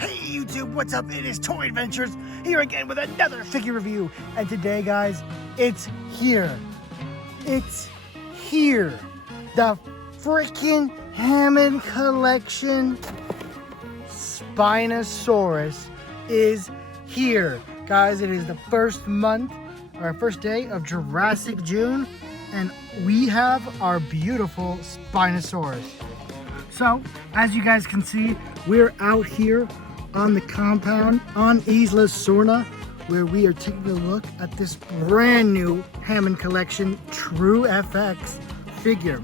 Hey YouTube, what's up? It is Toy Adventures here again with another figure review. And today, guys, it's here. It's here. The freaking Hammond collection Spinosaurus is here. Guys, it is the first month, or first day of Jurassic June, and we have our beautiful Spinosaurus. So, as you guys can see, we're out here on the compound on Isla Sorna, where we are taking a look at this brand new Hammond collection True FX figure.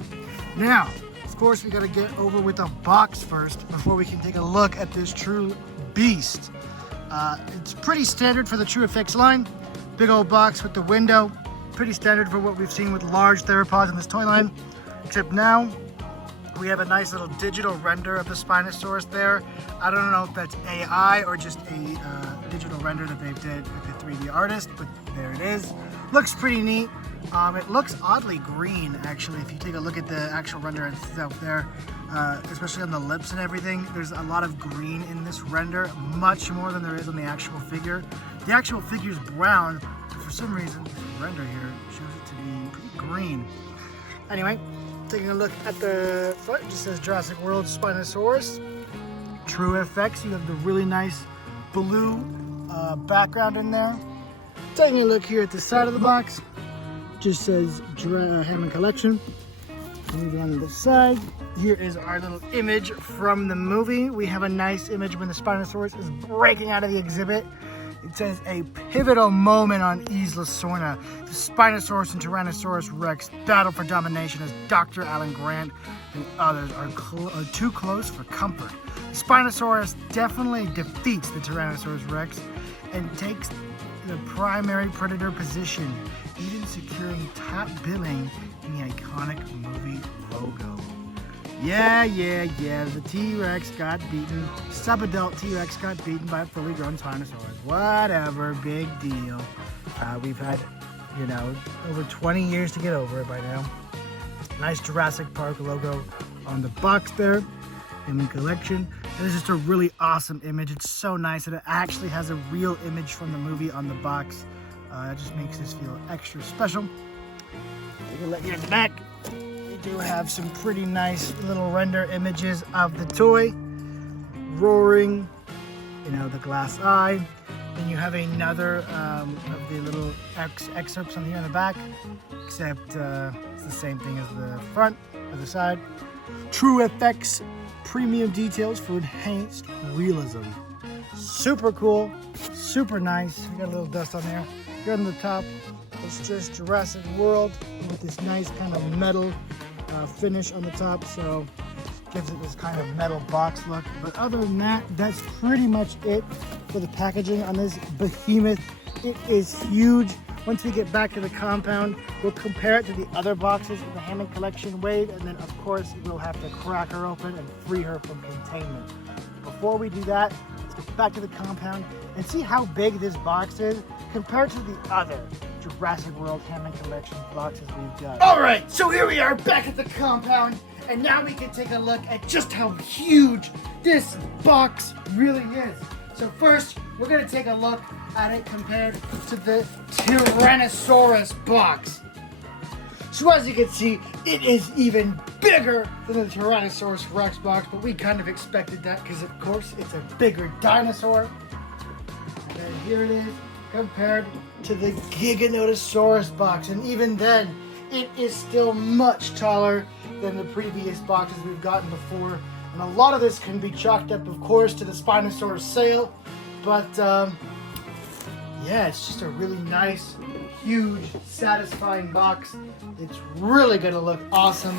Now, of course, we gotta get over with the box first before we can take a look at this true beast. It's pretty standard for the True FX line. Big old box with the window. Pretty standard for what we've seen with large theropods in this toy line. Except now, we have a nice little digital render of the Spinosaurus there. I don't know if that's AI or just a digital render that they did with the 3D artist, but there it is. Looks pretty neat. It looks oddly green, actually, if you take a look at the actual render itself there, especially on the lips and everything. There's a lot of green in this render, much more than there is on the actual figure. The actual figure's brown, but for some reason, this render here shows it to be pretty green. Anyway, taking a look at the front, it just says Jurassic World Spinosaurus. True FX, you have the really nice blue background in there. Taking a look here at the side of the box, just says Hammond Collection. Moving on to the side, here is our little image from the movie. We have a nice image when the Spinosaurus is breaking out of the exhibit. It says a pivotal moment on Isla Sorna. The Spinosaurus and Tyrannosaurus Rex battle for domination as Dr. Alan Grant and others are too close for comfort. The Spinosaurus definitely defeats the Tyrannosaurus Rex and takes the primary predator position, even securing top billing in the iconic movie logo. Yeah, the T-Rex got beaten. Sub-adult T-Rex got beaten by a fully grown Spinosaurus. Whatever, big deal. We've had, over 20 years to get over it by now. Nice Jurassic Park logo on the box there. Hammond Collection. This is just a really awesome image. It's so nice that it actually has a real image from the movie on the box. It just makes this feel extra special. Take a look here at the back. We do have some pretty nice little render images of the toy. Roaring, the glass eye. Then you have another of the little excerpts on here on the back, except it's the same thing as the front or the side. True FX premium details for enhanced realism. Super cool, super nice. We got a little dust on there. Here on the top, it's just Jurassic World with this nice kind of metal finish on the top, so gives it this kind of metal box look. But other than that, that's pretty much it for the packaging on this behemoth. It is huge. Once we get back to the compound, we'll compare it to the other boxes in the Hammond Collection wave, and then of course we'll have to crack her open and free her from containment. Before we do that, let's get back to the compound and see how big this box is compared to the other Jurassic World Hammond Collection boxes we've got. Alright, so here we are back at the compound, and now we can take a look at just how huge this box really is. So first, we're going to take a look at it compared to the Tyrannosaurus box. So as you can see, it is even bigger than the Tyrannosaurus Rex box, but we kind of expected that because of course it's a bigger dinosaur. And then here it is compared to the Giganotosaurus box, and even then, it is still much taller than the previous boxes we've gotten before. And a lot of this can be chalked up, of course, to the Spinosaurus sale, but yeah, it's just a really nice, huge, satisfying box. It's really gonna look awesome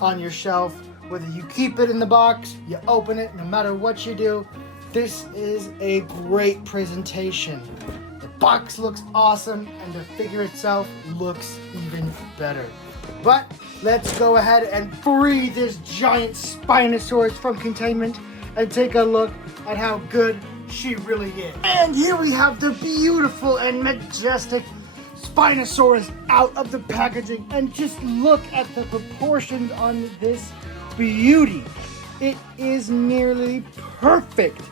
on your shelf. Whether you keep it in the box, you open it, no matter what you do, this is a great presentation. The box looks awesome, and the figure itself looks even better. But let's go ahead and free this giant Spinosaurus from containment and take a look at how good she really is. And here we have the beautiful and majestic Spinosaurus out of the packaging, and just look at the proportions on this beauty. It is nearly perfect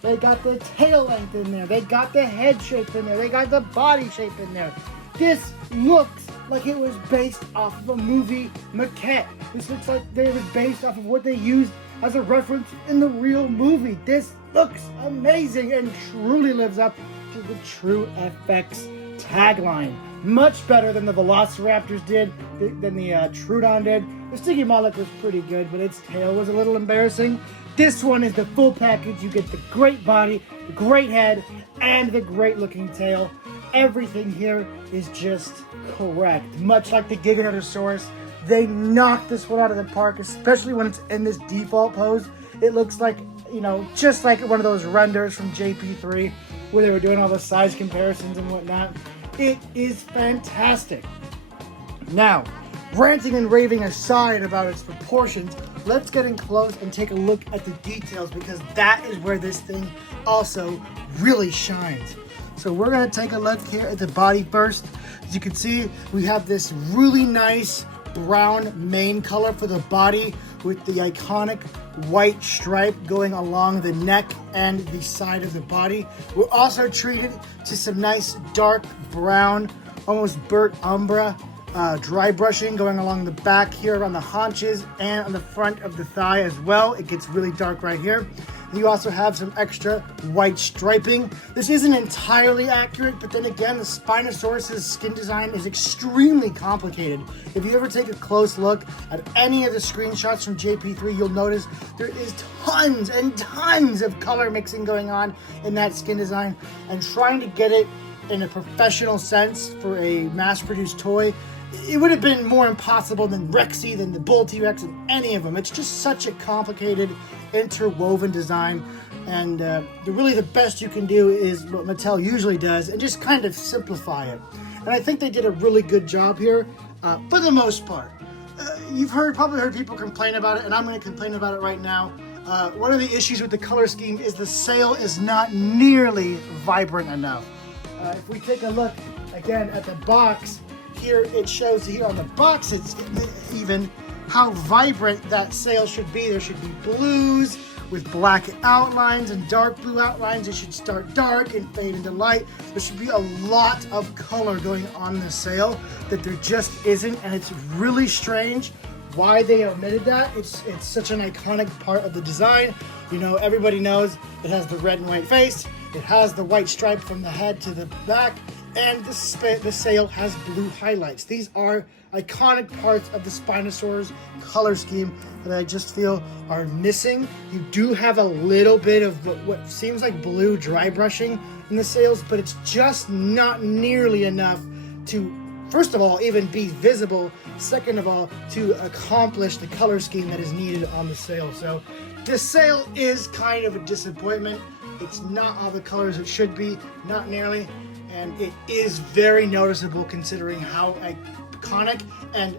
They got the tail length in there. They got the head shape in there. They got the body shape in there. This looks like it was based off of a movie maquette. This looks like it was based off of what they used as a reference in the real movie. This looks amazing and truly lives up to the True FX tagline. Much better than the Velociraptors did, than the Troodon did. The Stygimoloch was pretty good, but its tail was a little embarrassing. This one is the full package. You get the great body, the great head, and the great looking tail. Everything here is just correct. Much like the Giganotosaurus, they knocked this one out of the park, especially when it's in this default pose. It looks like, you know, just like one of those renders from JP3 where they were doing all the size comparisons and whatnot. It is fantastic. Now, ranting and raving aside about its proportions, let's get in close and take a look at the details, because that is where this thing also really shines. So we're going to take a look here at the body first. As you can see, we have this really nice brown mane color for the body with the iconic white stripe going along the neck and the side of the body. We're also treated to some nice dark brown, almost burnt umber dry brushing going along the back here around the haunches and on the front of the thigh as well. It gets really dark right here. You also have some extra white striping. This isn't entirely accurate, but then again, the Spinosaurus' skin design is extremely complicated. If you ever take a close look at any of the screenshots from JP3, you'll notice there is tons and tons of color mixing going on in that skin design, and trying to get it in a professional sense for a mass-produced toy, it would have been more impossible than Rexy, than the Bull T-Rex, and any of them. It's just such a complicated, interwoven design, and really the best you can do is what Mattel usually does, and just kind of simplify it. And I think they did a really good job here, for the most part. You've probably heard people complain about it, and I'm going to complain about it right now. One of the issues with the color scheme is the sail is not nearly vibrant enough. If we take a look again at the box, here it shows here on the box, it's even how vibrant that sail should be. There should be blues with black outlines and dark blue outlines. It should start dark and fade into light. There should be a lot of color going on the sail that there just isn't, and it's really strange why they omitted that. It's such an iconic part of the design. You know, everybody knows it has the red and white face. It has the white stripe from the head to the back, and the sail has blue highlights. These are iconic parts of the Spinosaurus color scheme that I just feel are missing. You do have a little bit of what seems like blue dry brushing in the sails, but it's just not nearly enough to, first of all, even be visible. Second of all, to accomplish the color scheme that is needed on the sail. So this sail is kind of a disappointment. It's not all the colors it should be, not nearly, and it is very noticeable considering how iconic and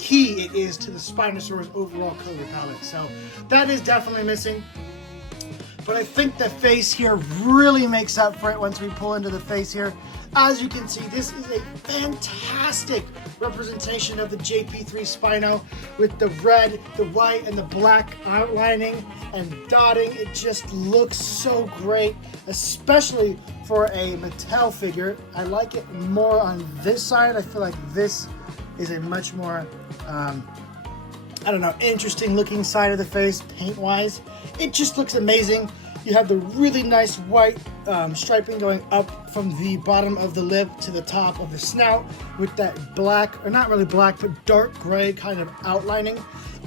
key it is to the Spinosaurus overall color palette. So that is definitely missing. But I think the face here really makes up for it once we pull into the face here. As you can see, this is a fantastic representation of the JP3 Spino with the red, the white, and the black outlining and dotting. It just looks so great, especially for a Mattel figure. I like it more on this side. I feel like this is a much more, I don't know, interesting looking side of the face paint-wise. It just looks amazing. You have the really nice white striping going up from the bottom of the lip to the top of the snout with that black, or not really black, but dark gray kind of outlining.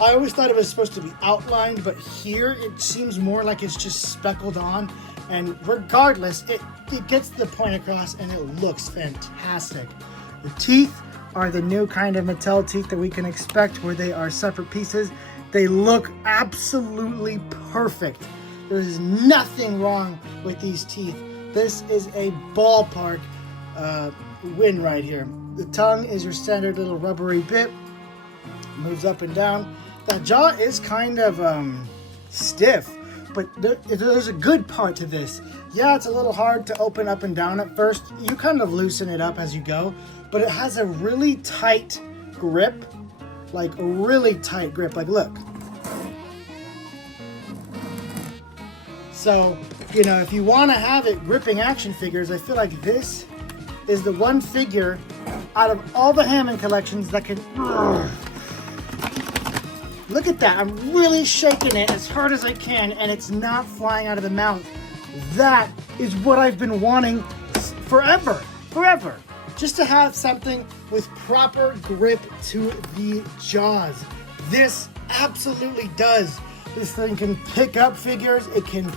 I always thought it was supposed to be outlined, but here it seems more like it's just speckled on. And regardless, it gets the point across and it looks fantastic. The teeth are the new kind of Mattel teeth that we can expect, where they are separate pieces. They look absolutely perfect. There is nothing wrong with these teeth. This is a ballpark win right here. The tongue is your standard little rubbery bit. Moves up and down. That jaw is kind of stiff, but there's a good part to this. Yeah, it's a little hard to open up and down at first. You kind of loosen it up as you go, but it has a really tight grip, like a really tight grip. Like, look. So, you know, if you want to have it gripping action figures, I feel like this is the one figure out of all the Hammond collections that can... Look at that. I'm really shaking it as hard as I can, and it's not flying out of the mouth. That is what I've been wanting forever. Just to have something with proper grip to the jaws. This absolutely does. This thing can pick up figures. It can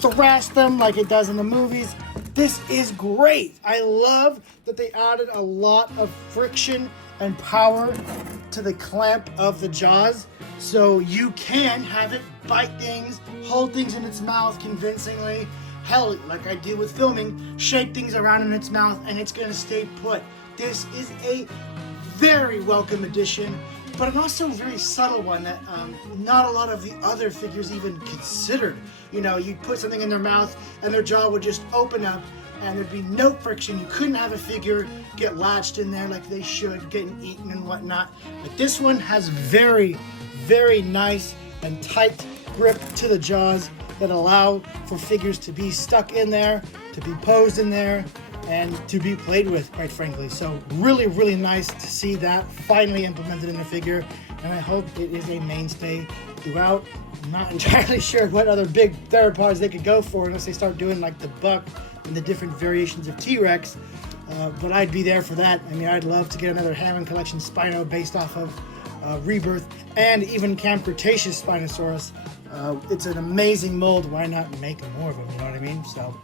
thrash them like it does in the movies. This is great. I love that they added a lot of friction and power to the clamp of the jaws. So you can have it bite things, hold things in its mouth convincingly. Hell, like I do with filming, shake things around in its mouth and it's gonna stay put. This is a very welcome addition, but an also very subtle one that not a lot of the other figures even considered. You know, you put something in their mouth and their jaw would just open up and there'd be no friction. You couldn't have a figure get latched in there like they should, getting eaten and whatnot. But this one has very, very nice and tight grip to the jaws that allow for figures to be stuck in there, to be posed in there, and to be played with, quite frankly. So really, really nice to see that finally implemented in the figure, and I hope it is a mainstay throughout. I'm not entirely sure what other big theropods they could go for unless they start doing like the Buck and the different variations of T-Rex, but I'd be there for that. I mean, I'd love to get another Hammond collection Spino based off of Rebirth, and even Camp Cretaceous Spinosaurus. It's an amazing mold. Why not make more of them? You know what I mean? So,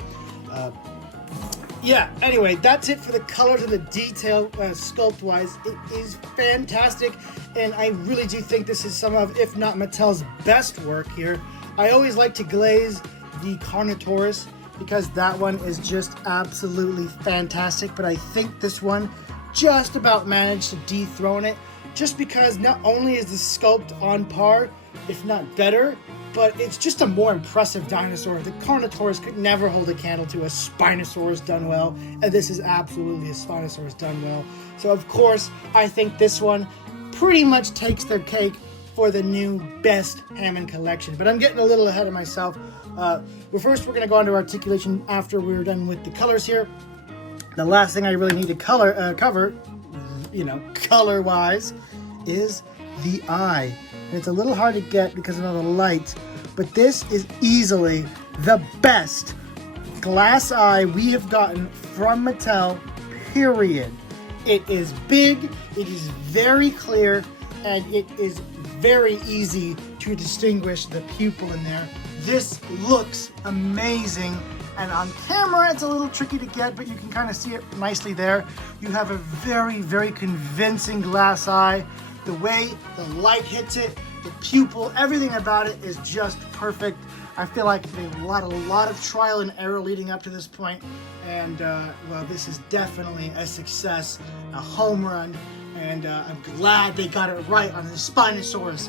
yeah. Anyway, that's it for the colors and the detail, sculpt-wise. It is fantastic, and I really do think this is some of, if not Mattel's best work here. I always like to glaze the Carnotaurus because that one is just absolutely fantastic, but I think this one just about managed to dethrone it, just because not only is the sculpt on par, if not better, but it's just a more impressive dinosaur. The Carnotaurus could never hold a candle to a Spinosaurus done well, and this is absolutely a Spinosaurus done well. So of course, I think this one pretty much takes their cake for the new best Hammond collection. But I'm getting a little ahead of myself. Well, first we're gonna go on to articulation after we're done with the colors here. The last thing I really need to cover, you know, color-wise, is the eye. And it's a little hard to get because of all the light, but this is easily the best glass eye we have gotten from Mattel, period. It is big, it is very clear, and it is very easy to distinguish the pupil in there. This looks amazing, and on camera it's a little tricky to get, but you can kind of see it nicely there. You have a very, very convincing glass eye. The way the light hits it, the pupil, everything about it is just perfect. I feel like they've had a lot of trial and error leading up to this point, and well, this is definitely a success, a home run, and I'm glad they got it right on the Spinosaurus.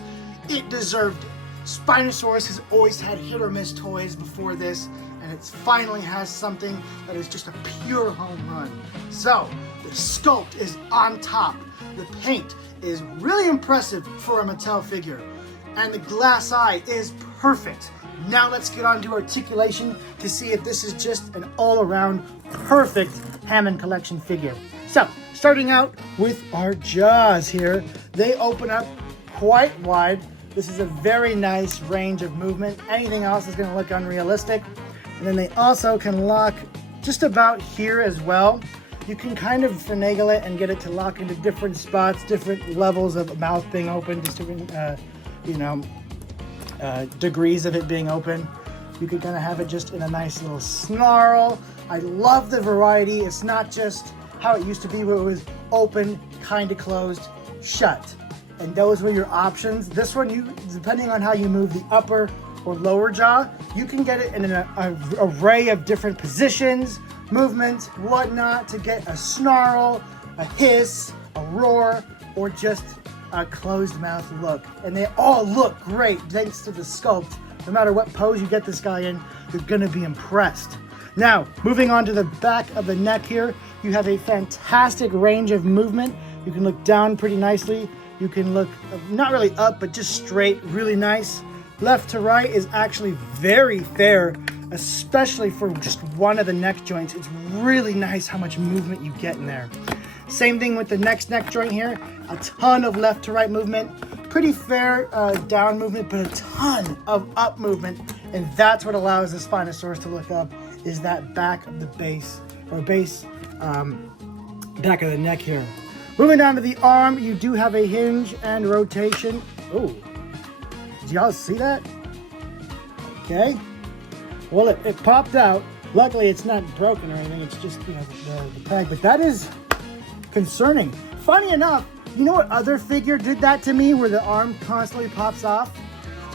It deserved it. Spinosaurus has always had hit or miss toys before this, and it finally has something that is just a pure home run. So, the sculpt is on top. The paint is really impressive for a Mattel figure, and the glass eye is perfect. Now let's get on to articulation to see if this is just an all-around perfect Hammond collection figure. So, starting out with our jaws here, they open up quite wide. This is a very nice range of movement. Anything else is going to look unrealistic. And then they also can lock just about here as well. You can kind of finagle it and get it to lock into different spots, different levels of mouth being open, just different, degrees of it being open. You could kind of have it just in a nice little snarl. I love the variety. It's not just how it used to be where it was open, kind of closed, shut. And those were your options. This one, you, depending on how you move the upper or lower jaw, you can get it in an array of different positions, movements, whatnot, to get a snarl, a hiss, a roar, or just a closed mouth look. And they all look great thanks to the sculpt. No matter what pose you get this guy in, you're gonna be impressed. Now, moving on to the back of the neck here, you have a fantastic range of movement. You can look down pretty nicely. You can look not really up, but just straight, really nice. Left to right is actually very fair. especially for just one of the neck joints. It's really nice how much movement you get in there. Same thing with the next neck joint here. A ton of left to right movement. Pretty fair down movement, but a ton of up movement. And that's what allows the Spinosaurus to look up, is that back of the base, or back of the neck here. Moving down to the arm, you do have a hinge and rotation. Oh, did y'all see that? Okay. Well, it popped out. Luckily, it's not broken or anything. It's just, you know, the peg. But that is concerning. Funny enough, you know what other figure did that to me, where the arm constantly pops off?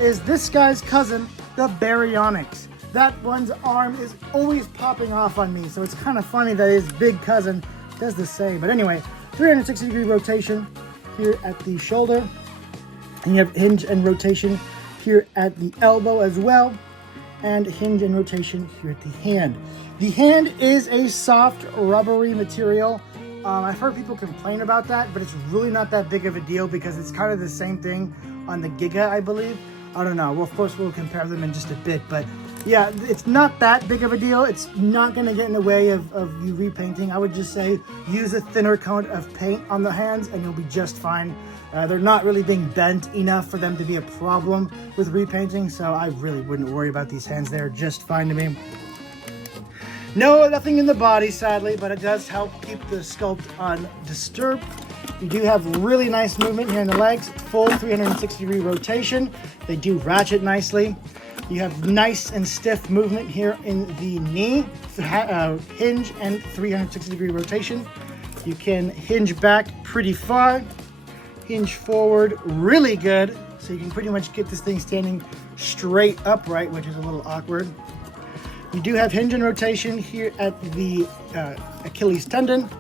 Is this guy's cousin, the Baryonyx. That one's arm is always popping off on me. So it's kind of funny that his big cousin does the same. But anyway, 360-degree rotation here at the shoulder. And you have hinge and rotation here at the elbow as well. And hinge and rotation here at the hand. The hand is a soft, rubbery material. I've heard people complain about that, but it's really not that big of a deal because it's kind of the same thing on the Giga, I believe. I don't know. Well, of course, we'll compare them in just a bit, but yeah, it's not that big of a deal. It's not going to get in the way of you repainting. I would just say use a thinner coat of paint on the hands and you'll be just fine. They're not really being bent enough for them to be a problem with repainting, so I really wouldn't worry about these hands. They're just fine to me. No, nothing in the body, sadly, but it does help keep the sculpt undisturbed. You do have really nice movement here in the legs, full 360-degree rotation. They do ratchet nicely. You have nice and stiff movement here in the knee, hinge and 360-degree rotation. You can hinge back pretty far, hinge forward really good, so you can pretty much get this thing standing straight upright, which is a little awkward. You do have hinge and rotation here at the Achilles tendon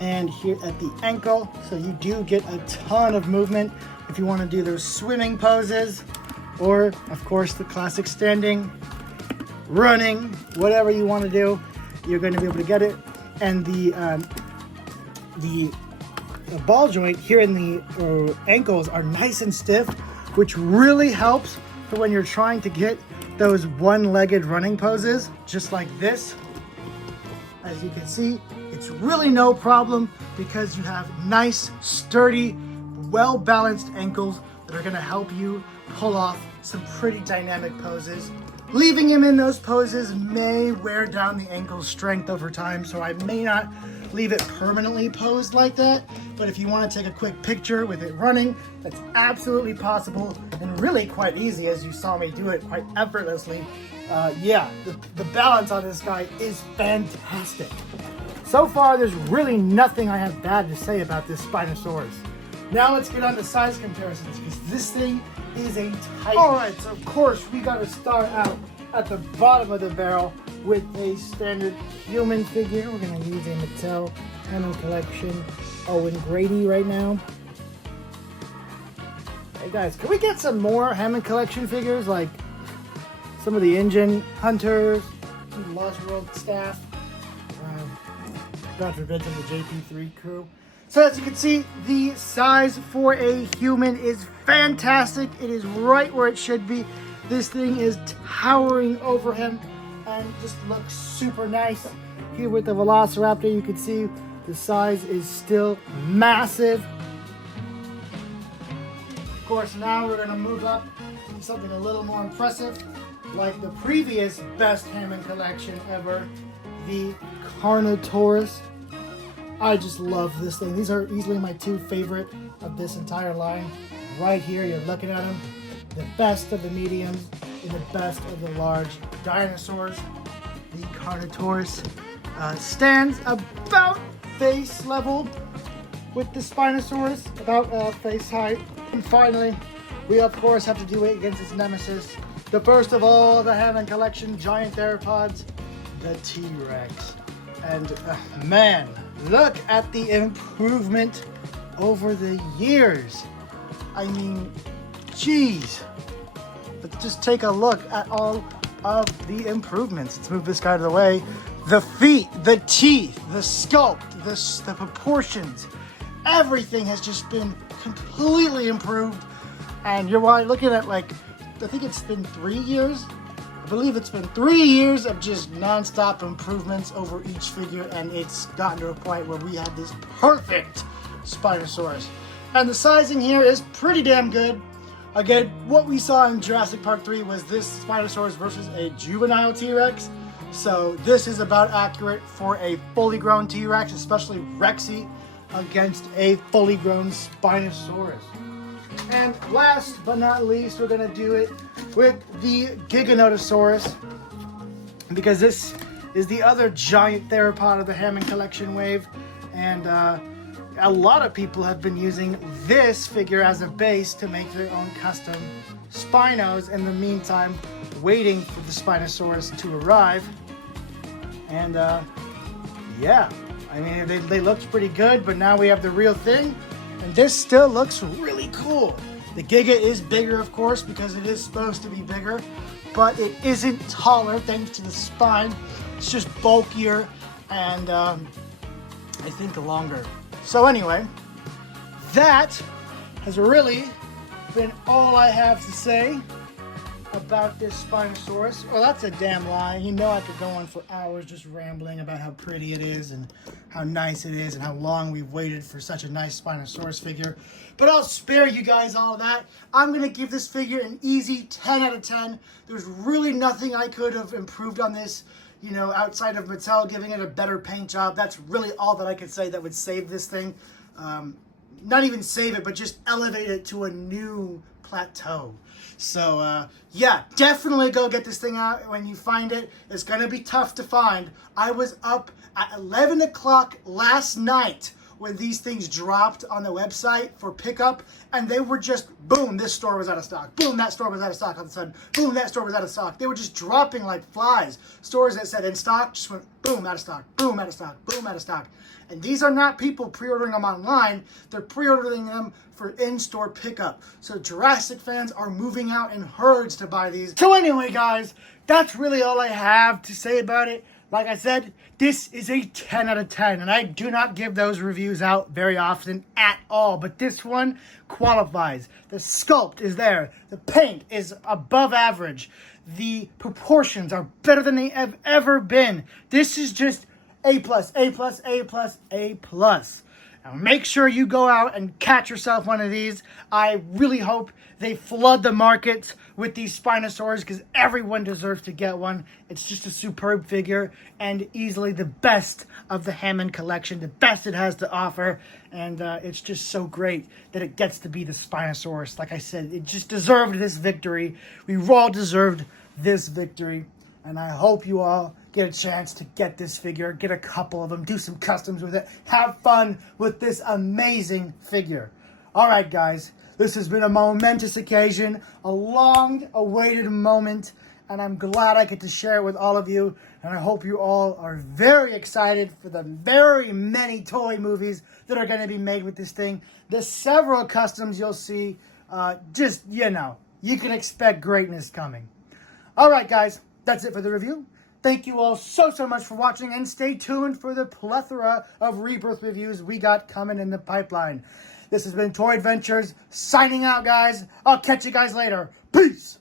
and here at the ankle, so you do get a ton of movement if you want to do those swimming poses, or of course the classic standing, running, whatever you want to do, you're going to be able to get it. And the ball joint here in the ankles are nice and stiff, which really helps for when you're trying to get those one-legged running poses, just like this. As you can see, it's really no problem because you have nice, sturdy, well-balanced ankles that are gonna help you pull off some pretty dynamic poses. Leaving him in those poses may wear down the ankle's strength over time, so I may not leave it permanently posed like that, but if you want to take a quick picture with it running, that's absolutely possible and really quite easy, as you saw me do it quite effortlessly. Yeah, the balance on this guy is fantastic. So far, there's really nothing I have bad to say about this Spinosaurus. Now let's get on to size comparisons, because this thing is a titan. All right, so of course we got to start out at the bottom of the barrel with a standard human figure. We're going to use a Mattel Hammond Collection Owen Grady right now. Hey guys, can we get some more Hammond Collection figures, like some of the Engine Hunters, some of the Lost World staff, God forbid, some of the JP3 crew. So as you can see, the size for a human is fantastic. It is right where it should be. This thing is towering over him and just looks super nice. Here with the Velociraptor, you can see the size is still massive. Of course, now we're gonna move up to something a little more impressive, like the previous best Hammond collection ever, the Carnotaurus. I just love this thing. These are easily my two favorite of this entire line. Right here, you're looking at them. The best of the mediums and the best of the large dinosaurs. The Carnotaurus stands about face level with the Spinosaurus, about face height. And finally, we of course have to do it against its nemesis, the first of all the Hammond collection giant theropods, the T-Rex. And man, look at the improvement over the years. I mean, geez. Let's just take a look at all of the improvements. Let's move this guy out of the way. The feet, the teeth, the sculpt, the proportions, everything has just been completely improved. And you're looking at like I think it's been 3 years. I believe it's been 3 years of just non-stop improvements over each figure, and it's gotten to a point where we have this perfect Spinosaurus. And the sizing here is pretty damn good. Again, what we saw in Jurassic Park 3 was this Spinosaurus versus a juvenile T-Rex. So this is about accurate for a fully grown T-Rex, especially Rexy, against a fully grown Spinosaurus. And last but not least, we're going to do it with the Giganotosaurus, because this is the other giant theropod of the Hammond collection wave. And a lot of people have been using this figure as a base to make their own custom Spinos in the meantime, waiting for the Spinosaurus to arrive. And yeah, I mean, they looked pretty good, but now we have the real thing, and this still looks really cool. The Giga is bigger, of course, because it is supposed to be bigger, but it isn't taller thanks to the spine. It's just bulkier and I think longer. So anyway, that has really been all I have to say about this Spinosaurus. Well, that's a damn lie. You know I could go on for hours just rambling about how pretty it is and how nice it is and how long we've waited for such a nice Spinosaurus figure. But I'll spare you guys all that. I'm going to give this figure an easy 10 out of 10. There's really nothing I could have improved on this, you know, outside of Mattel giving it a better paint job. That's really all that I could say that would save this thing. Not even save it, but just elevate it to a new plateau. So yeah, definitely go get this thing out when you find it. It's gonna be tough to find. I was up at 11 o'clock last night when these things dropped on the website for pickup, and they were just, boom, this store was out of stock. Boom, that store was out of stock all of a sudden. Boom, that store was out of stock. They were just dropping like flies. Stores that said in stock just went boom, out of stock, boom, out of stock, boom, out of stock. And these are not people pre-ordering them online. They're pre-ordering them for in-store pickup. So Jurassic fans are moving out in herds to buy these. So anyway, guys, that's really all I have to say about it. Like I said, this is a 10 out of 10, and I do not give those reviews out very often at all, but this one qualifies. The sculpt is there. The paint is above average. The proportions are better than they have ever been. This is just A+, A+, A+, A+. Now make sure you go out and catch yourself one of these. I really hope they flood the market with these Spinosaurs, because everyone deserves to get one. It's just a superb figure and easily the best of the Hammond collection, the best it has to offer. And it's just so great that it gets to be the Spinosaurus. Like I said, it just deserved this victory. We all deserved this victory. And I hope you all get a chance to get this figure, get a couple of them, do some customs with it, have fun with this amazing figure. All right, guys, this has been a momentous occasion, a long-awaited moment, and I'm glad I get to share it with all of you. And I hope you all are very excited for the very many toy movies that are going to be made with this thing. There's several customs you'll see. Just, you know, you can expect greatness coming. All right, guys. That's it for the review. Thank you all so much for watching, and stay tuned for the plethora of Rebirth reviews we got coming in the pipeline. This has been Toy Adventures signing out, guys. I'll catch you guys later. Peace!